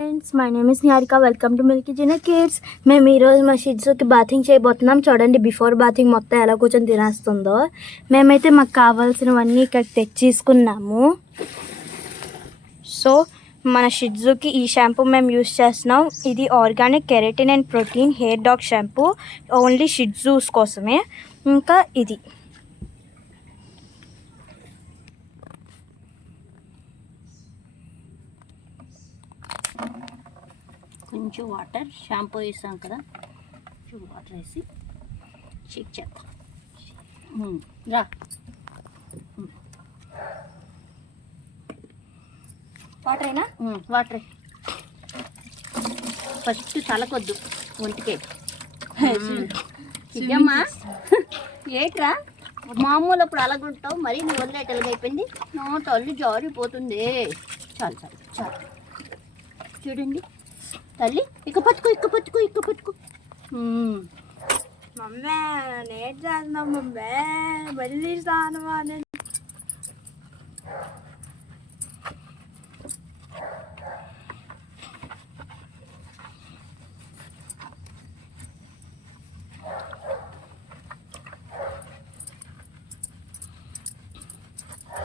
Friends, my name is Niharika. Welcome to Milky genre kids. మేము ఈరోజు మా షిట్జుకి బాతింగ్ చేయబోతున్నాం. చూడండి బిఫోర్ బాతింగ్ మొత్తం ఎలా కూర్చొని తినేస్తుందో. మేమైతే మాకు కావాల్సినవన్నీ ఇక్కడ తెచ్చేసుకున్నాము. సో మన షిట్జుకి ఈ షాంపూ మేము యూస్ చేస్తున్నాం. ఇది organic keratin and protein hair dog shampoo, only shih tzus కోసమే. ఇంకా ఇది కొంచెం వాటర్, షాంపూ వేసాం కదా, కొంచెం వాటర్ వేసి షేక్ చేద్దాం. రా వాటర్ అయినా వాటర్ ఫస్ట్ తలకొద్దు, ఒంటికే. ఇదమ్మా ఏట్రా మామూలు అప్పుడు అలాగుంటావు, మరి నీ వల్ల ఎటలుగైపోయింది. నా తల్లి జారిపోతుంది. చాలు చాలు చాలు. చూడండి తల్లి, ఇక్క పట్టుకో. మమ్మీ నేట్ చేస్తున్నాం మమ్మీ, మళ్ళీ స్నానం అని.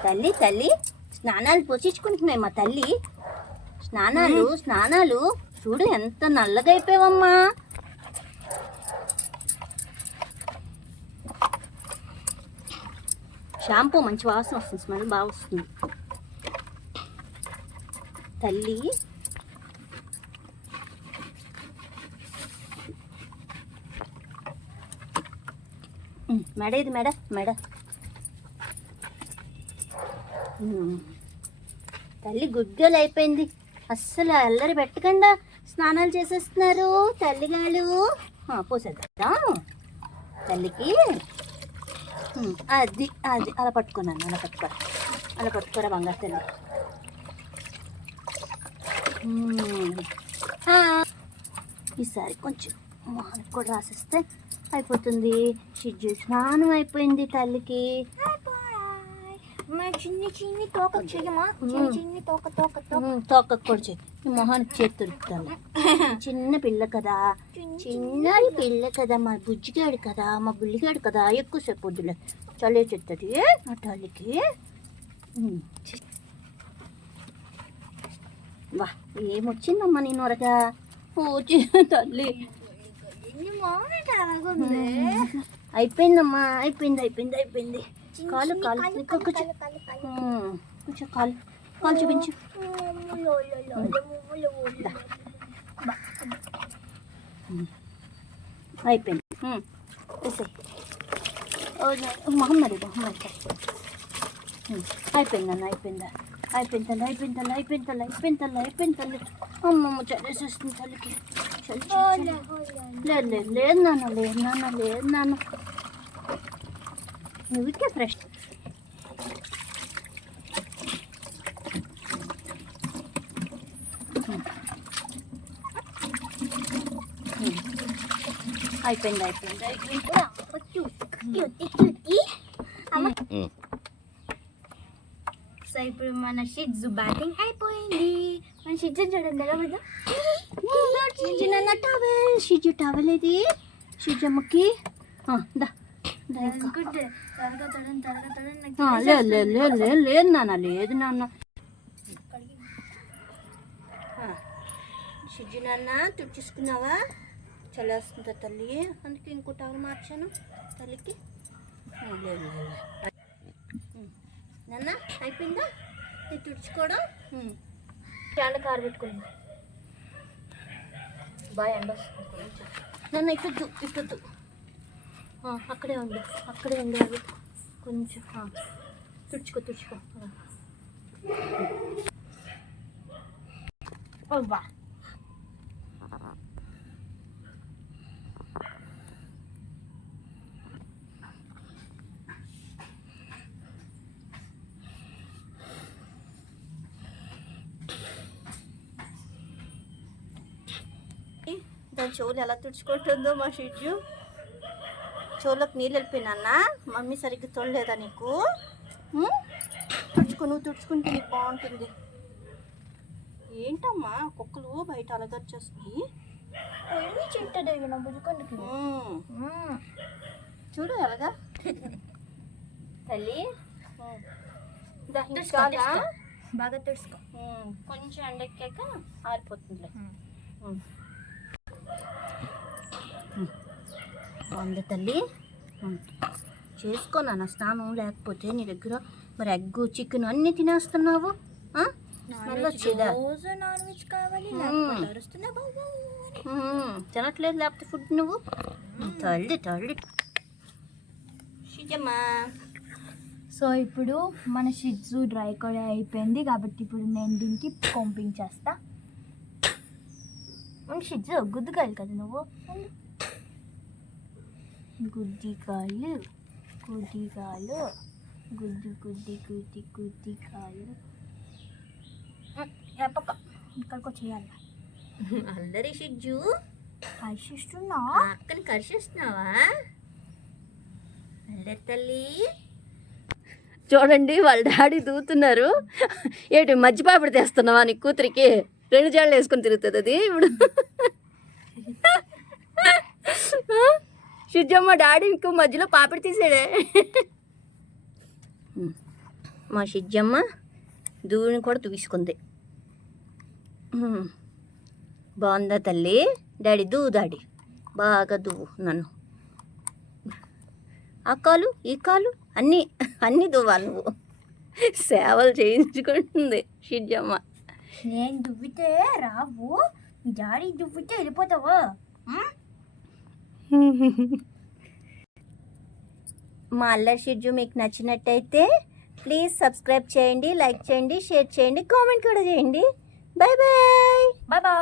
తల్లి తల్లి స్నానాలు పోషించుకుంటున్నాయి మా తల్లి. స్నానాలు చూడు ఎంత నల్లగా అయిపోయావమ్మా. షాంపూ మంచి వాసన వస్తుంది, స్మెల్ బాగా వస్తుంది. తల్లి మెడ, ఇది మెడ. తల్లి గుడ్డలు అయిపోయింది. అస్సలు అల్లరి పెట్టకుండా స్నానాలు చేసేస్తున్నారు తల్లిగాళ్ళు. పోసేద్దాం తల్లికి. అది అలా పట్టుకున్నాను, అలా పట్టుకోరా బంగారు తల్లి. ఈసారి కొంచెం మొహానికి కూడా రాసేస్తే అయిపోతుంది. షిట్జు స్నానం అయిపోయింది తల్లికి. చిన్ని తోక చెయ్యమా, చిన్ని తోక కూడా చెయ్యి. ఈ మొహానికి చేతి దొరుకుతాను. చిన్న పిల్ల కదా, మా బుజ్జిగాడు కదా, మా బుల్లిగాడు కదా, ఎక్కువసేపు వద్దులే, చలే చెత్తది ఆ తల్లికి. వా ఏమొచ్చిందమ్మా నేను వరగా. తల్లి అయిపోయిందమ్మా, అయిపోయింది. కాలు కొంచెం కాలు చూపించు. అయిపోయింది. మొహం మరి అయిపోయిందా. అయిపోయింది తల్లి. అమ్మమ్మ చల్లేసేస్తుంది తల్లికి. లేదు నాన్న. నువ్వుకే ఫ్రెష్. అయిపోయింది. సో ఇప్పుడు మన షిట్జు బ్యాటింగ్ అయిపోయింది. మన షిట్జు చూడండి ఎలా ఉందో. షిట్జు టవల్ ఇది షిట్జమ్మకి. లేదు నాన్న. షిజ్జు నాన్న తుడుచుకున్నావా? చల్లేస్తుందా తల్లి, అందుకే ఇంకో టవల్ మార్చాను తల్లికి. లేదు నాన్న అయిపోయిందా ఇది తుడుచుకోవడం? చాలా కారు పెట్టుకున్నా బాగా ఎండ వస్తుంది. నాన్న ఇట్టొద్దు. అక్కడే ఉంది అది కొంచెం. తుడుచుకో. బా దాని చెవులు ఎలా తుడుచుకుంటుందో మా షిట్జు. చెవులకు నీళ్ళు వెళ్ళిపోయినా. మమ్మీ సరిగ్గా తోడలేదా నీకు? నువ్వు తుడుచుకుంటే నీకు బాగుంటుంది. ఏంటమ్మా కుక్కలు బయట అలగర్చేస్తుంది. చిట్టదగిన బుజుకొండకి చూడు ఎలాగా తల్లి. బాగా తుడుచుకో. కొంచెం ఎండెక్కాక ఆరిపోతుంది. బాగుంది తల్లి. చేసుకోనా స్నానం, లేకపోతే నీ దగ్గర మరి ఎగ్ చికెన్ అన్నీ తినేస్తున్నావు. స్మెల్ వచ్చేదా? రోజు నాన్ వెజ్ కావాలి, తినట్లేదు లేకపోతే ఫుడ్ నువ్వు. తల్లి తల్లి షిజమ్మా. సో ఇప్పుడు మన షిట్జు డ్రై కూడా అయిపోయింది కాబట్టి ఇప్పుడు నేను దీనికి పంపించేస్తా. షిట్జు గుద్దుకాయలు కదా నువ్వు. గుద్దికాయలు గుద్దికాయలు గుద్దికాయలు పక్క ఇక్కడికి చేయాలి. అందరి షిజ్జు కర్షిస్తున్నా. అక్కని కర్షిస్తున్నావా? అందరి తల్లి చూడండి, వాళ్ళ డాడీ దూతున్నారు. ఏంటి మజ్జిపాపిడి తెస్తున్నావా నీ కూతురికి? 2 జాళ్ళు వేసుకొని తిరుగుతుంది అది ఇప్పుడు. షిజ్జమ్మ డాడీ ఇంకో మధ్యలో పాపిడి తీసాడే. మా షిజ్జమ్మ దూని కూడా దూసుకుంది. బాగుందా తల్లి? డాడీ డాడీ బాగా దువ్వు నన్ను. ఆ కాలు ఈ కాలు అన్నీ దువ్వాలి నువ్వు. సేవలు చేయించుకుంటుంది షిజ్జమ్మ. నేను దువ్వితే రావు, డాడీ దువ్వితే వెళ్ళిపోతావా? మా అల్లరి షిజ్జు మీకు నచ్చినట్టయితే ప్లీజ్ సబ్స్క్రైబ్ చేయండి, లైక్ చేయండి, షేర్ చేయండి, కామెంట్ కూడా చేయండి. Bye bye. Bye bye.